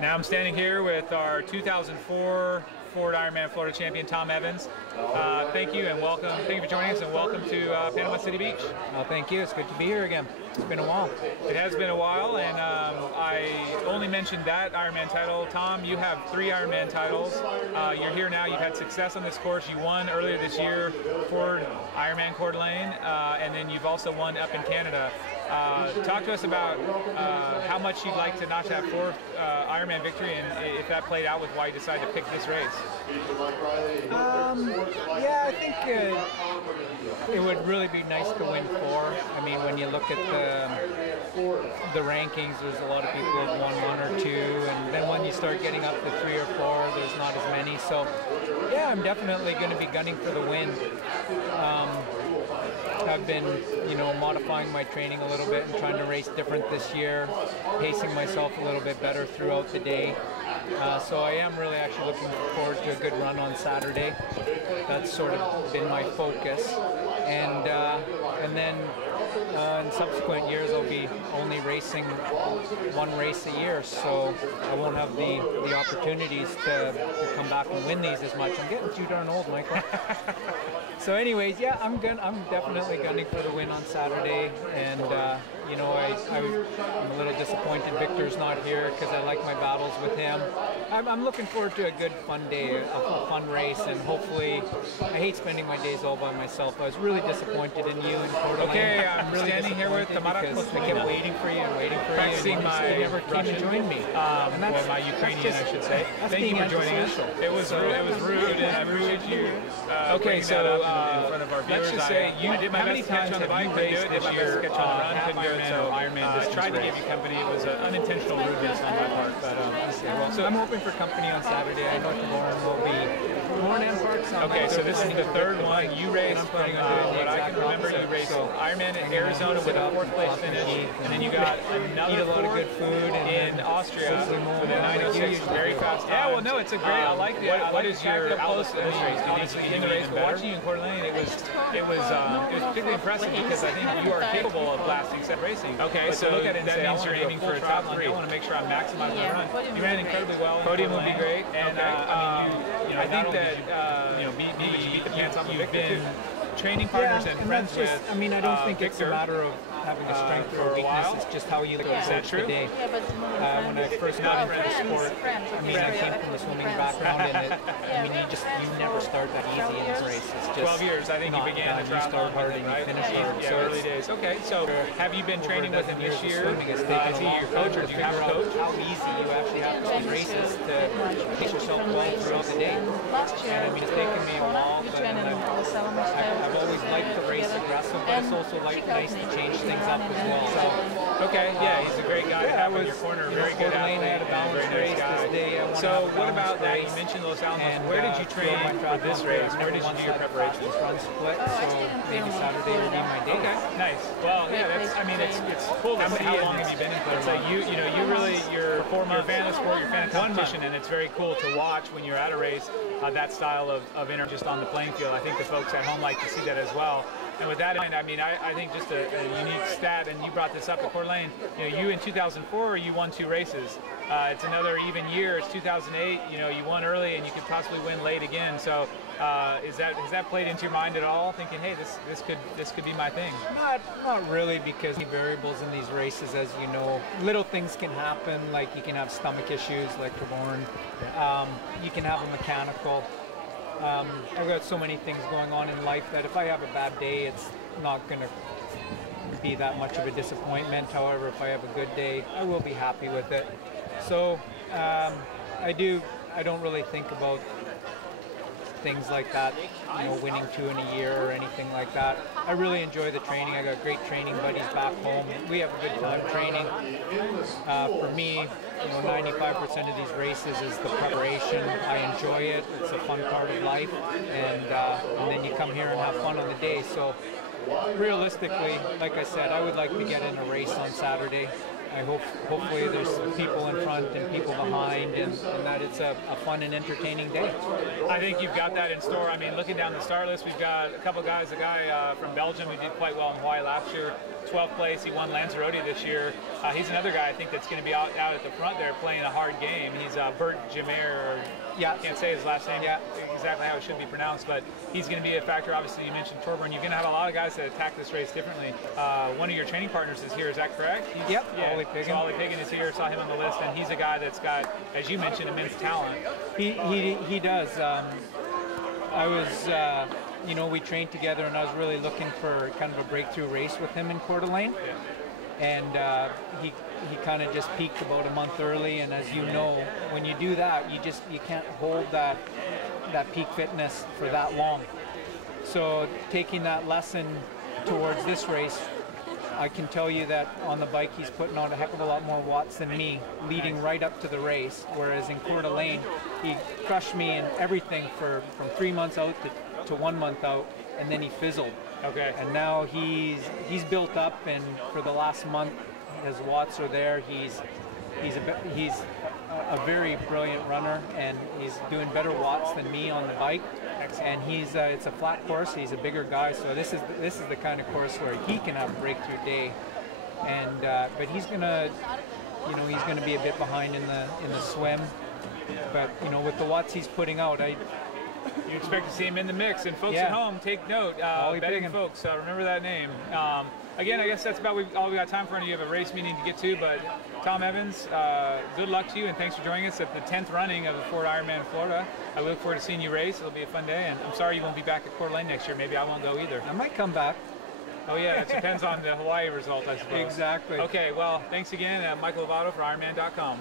Now I'm standing here with our 2004 Ford Ironman Florida champion, Tom Evans. Thank you and welcome. Thank you for joining us and welcome to Panama City Beach. Oh, thank you. It's good to be here again. It's been a while. It has been a while, and I only mentioned that Ironman title. Tom, you have 3 Ironman titles. You're here now. You've had success on this course. You won earlier this year Ford Ironman Coeur d'Alene, and then you've also won up in Canada. Talk to us about how much you'd like to notch that 4th Ironman victory, and if that played out with why you decided to pick this race. Yeah, I think it would really be nice to win 4. I mean, when you look at the rankings, there's a lot of people who've won 1 or 2, and then when you start getting up to 3 or 4, there's not as many. So, yeah, I'm definitely going to be gunning for the win. I've been, modifying my training a little bit and trying to race different this year, pacing myself a little bit better throughout the day. So I am really actually looking forward to a good run on Saturday. That's sort of been my focus. And then in subsequent years, I'll be only racing 1 race a year, so I won't have the opportunities to come back and win these as much. I'm getting too darn old, Michael. So anyways, yeah, I'm definitely gunning for the win on Saturday, and I'm a little disappointed Victor's not here because I like my battles with him. I'm looking forward to a good fun day, a fun race, and hopefully, I hate spending my days all by myself. I was really disappointed in you and Coeur d'Alene. Okay, I'm really standing here with Tamara. I kept waiting for you and waiting for practicing you. My you never came and joined me. My Ukrainian, I should say. Thank you for joining us. It was rude, and I appreciate you. Okay, so in front of our viewers, let's just say I did my best to catch on the bike, couldn't do it this year. Catch on the run, couldn't do it. So I tried to give you company. It was an unintentional rudeness on my part, but so I'm hoping for company on Saturday. I know tomorrow will be Warren and Parks. Okay, so this is the 3rd one you raced. From what I can remember, you raced Ironman in Arizona with a 4th place finish, and then you got another 4th in Austria with a 9:06, very fast time. Yeah, well, no, it's a great. I like it. What is your outlook for this race? Obviously, in the race, but watching you in Coeur d'Alene, it was particularly impressive because I think you are capable of blasting set racing. Okay, so look at it, that means you're aiming for a top 3. I want to make sure I'm maximizing the run. You ran incredibly well. Podium would be great, and I think that beat the pants off of Victor. You've been training partners and friends with. I mean, I don't think it's a matter of having a strength or a weakness. It's just how you approach the day. When I first got into the sport, I mean, I came from the swimming background, and you never start that easy in this race. It's just 12 years. I think you began the triathlon hard and you finish hard. Yeah, early days. Okay, so have you been training with him this year? Is he your coach, or do you have a coach? How easy you actually have those races to pace yourself well throughout the day. And I mean, it's taken me a while, but I've always liked to race aggressive, but it's also nice to change things up as well. So, okay, yeah, he's a great guy to have in your corner. Very good athlete. I had a balanced race this day. So what about that? You mentioned Los Alamos. Where did you train for this race? Where did you do your preparations? Run split, so maybe Saturday would be my day. Okay, nice. Well, yeah, it's cool to see. How long have you been in Florida? It's like you're a fan of sport, you're a fan of competition, and it's very cool to watch when you're at a race that style of energy just on the playing field. I think the folks at home like to see that as well. And with that in mind, I mean, I think just a unique stat, and you brought this up at Coeur d'Alene. You in 2004, you won 2 races. It's another even year. It's 2008. You won early, and you could possibly win late again. So, has that played into your mind at all? Thinking, hey, this could be my thing. Not really, because the variables in these races, as you know, little things can happen. Like you can have stomach issues, like Warren. You can have a mechanical. I've got so many things going on in life that if I have a bad day, it's not going to be that much of a disappointment. However, if I have a good day, I will be happy with it. So I don't really think about things like that, winning 2 in a year or anything like that. I really enjoy the training. I got great training buddies back home. We have a good time training. For me, 95% of these races is the preparation. I enjoy it. It's a fun part of life, and then you come here and have fun on the day. So realistically, like I said, I would like to get in a race on Saturday. Hopefully there's people in front and people behind, and that it's a fun and entertaining day. I think you've got that in store. I mean, looking down the start list, we've got a couple guys. A guy from Belgium who did quite well in Hawaii last year, 12th place. He won Lanzarote this year. He's another guy I think that's going to be out at the front there playing a hard game. He's Bert Jamer. Yeah. I can't say his last name exactly how it should be pronounced, but he's going to be a factor. Obviously, you mentioned Torborn. You're going to have a lot of guys that attack this race differently. One of your training partners is here. Is that correct? Yep. Yeah. Ollie Piggin. So Ollie Piggin is here. Saw him on the list, and he's a guy that's got, as you mentioned, immense talent. He does. I was, you know, we trained together, and I was really looking for kind of a breakthrough race with him in Coeur d'Alene. And he kind of just peaked about a month early, and as you know, when you do that, you can't hold that peak fitness for that long. So taking that lesson towards this race, I can tell you that on the bike he's putting on a heck of a lot more watts than me leading right up to the race, whereas in Coeur d'Alene he crushed me in everything from 3 months out to 1 month out, and then he fizzled. Okay. And now he's built up, and for the last month his watts are there. He's a very brilliant runner, and he's doing better watts than me on the bike. And it's a flat course. He's a bigger guy, so this is the kind of course where he can have a breakthrough day. And but he's gonna be a bit behind in the swim. But you know, with the watts he's putting out, you expect to see him in the mix. And folks at home, take note. Betting folks, remember that name. Again, I guess that's about all we got time for. You have a race meeting to get to, but Tom Evans, good luck to you, and thanks for joining us at the 10th running of the Ford Ironman Florida. I look forward to seeing you race. It'll be a fun day, and I'm sorry you won't be back at Coeur d'Alene next year. Maybe I won't go either. I might come back. Oh yeah, it depends on the Hawaii result, I suppose. Exactly. Okay, well, thanks again. Michael Lovato for Ironman.com.